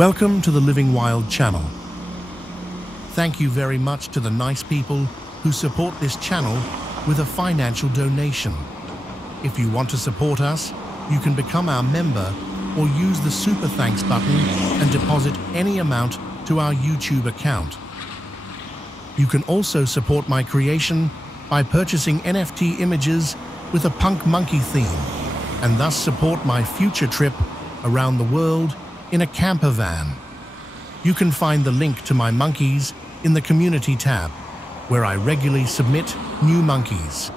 Welcome to the Living Wild channel. Thank you very much to the nice people who support this channel with a financial donation. If you want to support us, you can become our member or use the Super Thanks button and deposit any amount to our YouTube account. You can also support my creation by purchasing NFT images with a punk monkey theme, and thus support my future trip around the world in a camper van. You can find the link to my monkeys in the community tab, where I regularly submit new monkeys.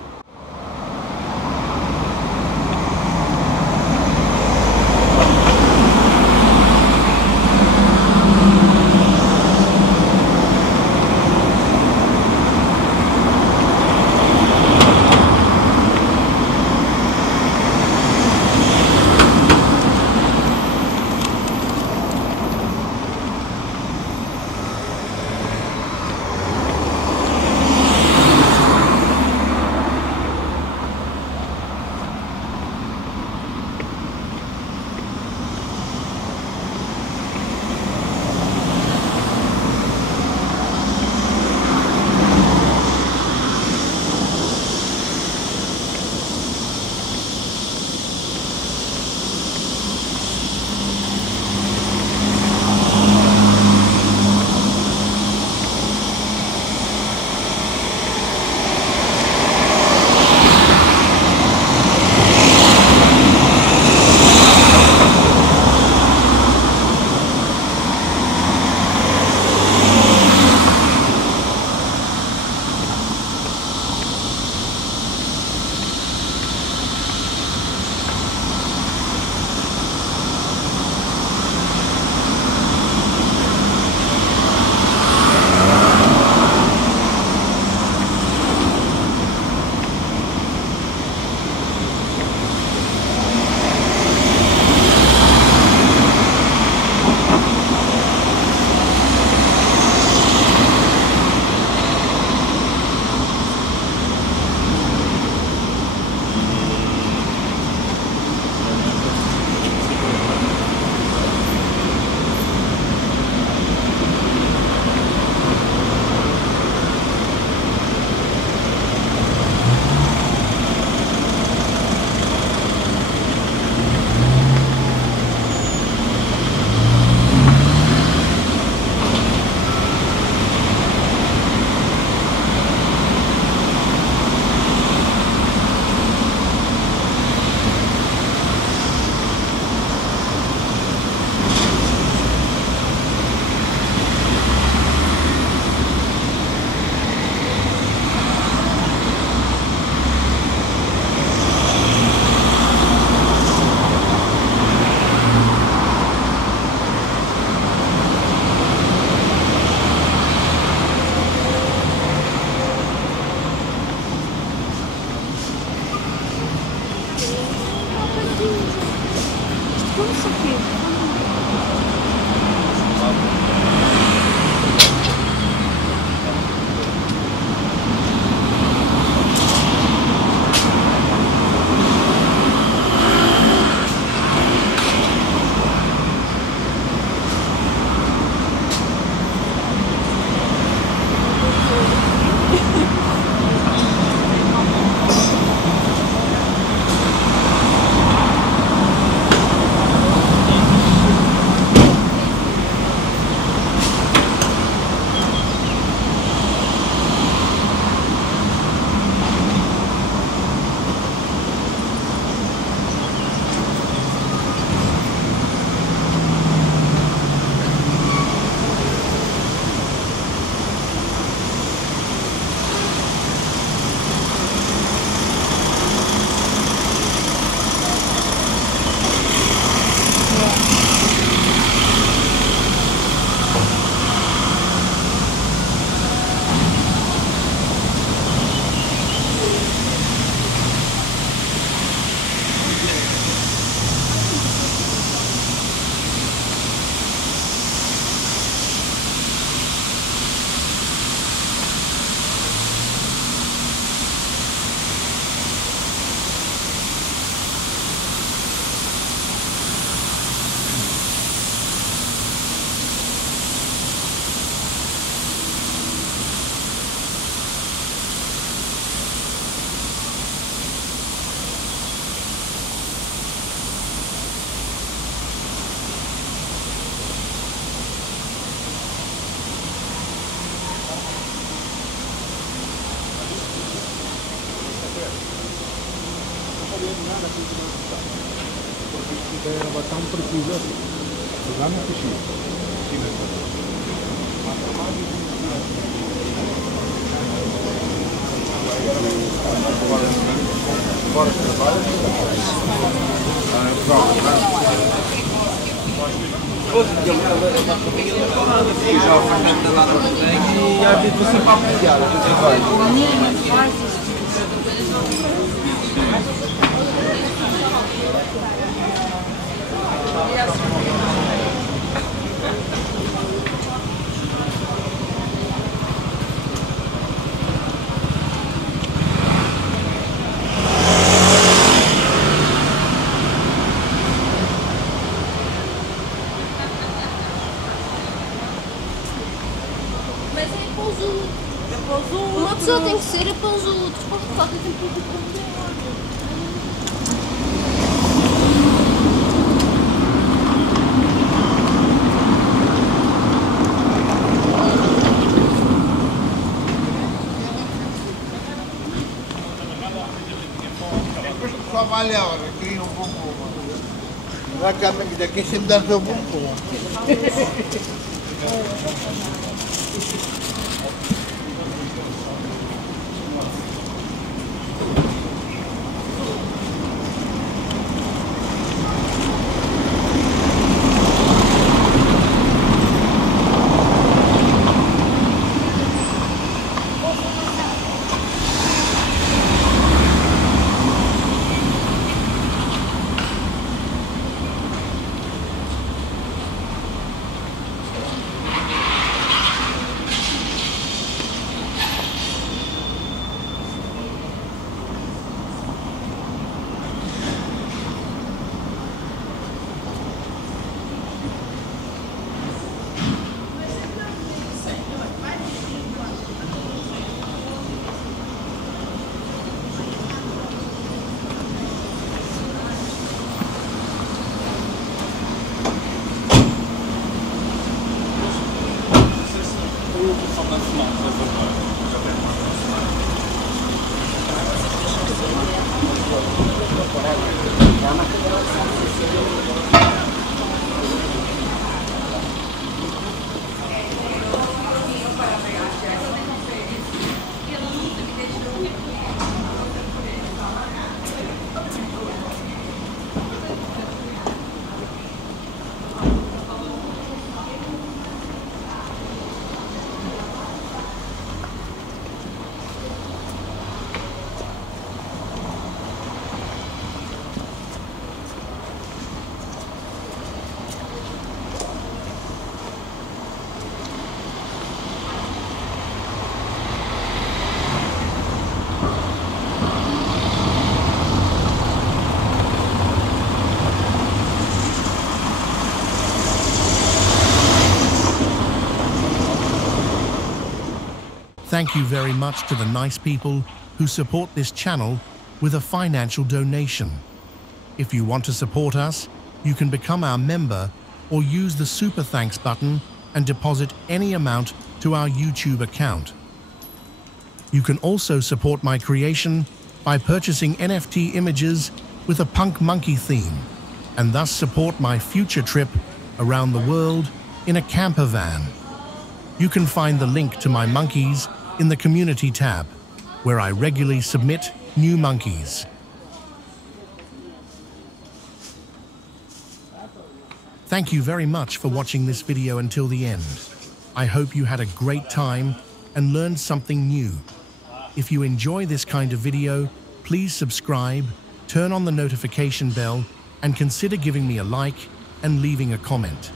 Uma pessoa tem que ser para os outros, porque falta tempo de conteúdo. Só vale a hora, cria um bumbum. Daqui sempre dá o bumbum. Thank you very much to the nice people who support this channel with a financial donation. If you want to support us, you can become our member or use the Super Thanks button and deposit any amount to our YouTube account. You can also support my creation by purchasing NFT images with a punk monkey theme, and thus support my future trip around the world in a camper van. You can find the link to my monkeys in the community tab, where I regularly submit new monkeys. Thank you very much for watching this video until the end. I hope you had a great time and learned something new. If you enjoy this kind of video, please subscribe, turn on the notification bell, and consider giving me a like and leaving a comment.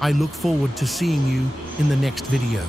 I look forward to seeing you in the next video.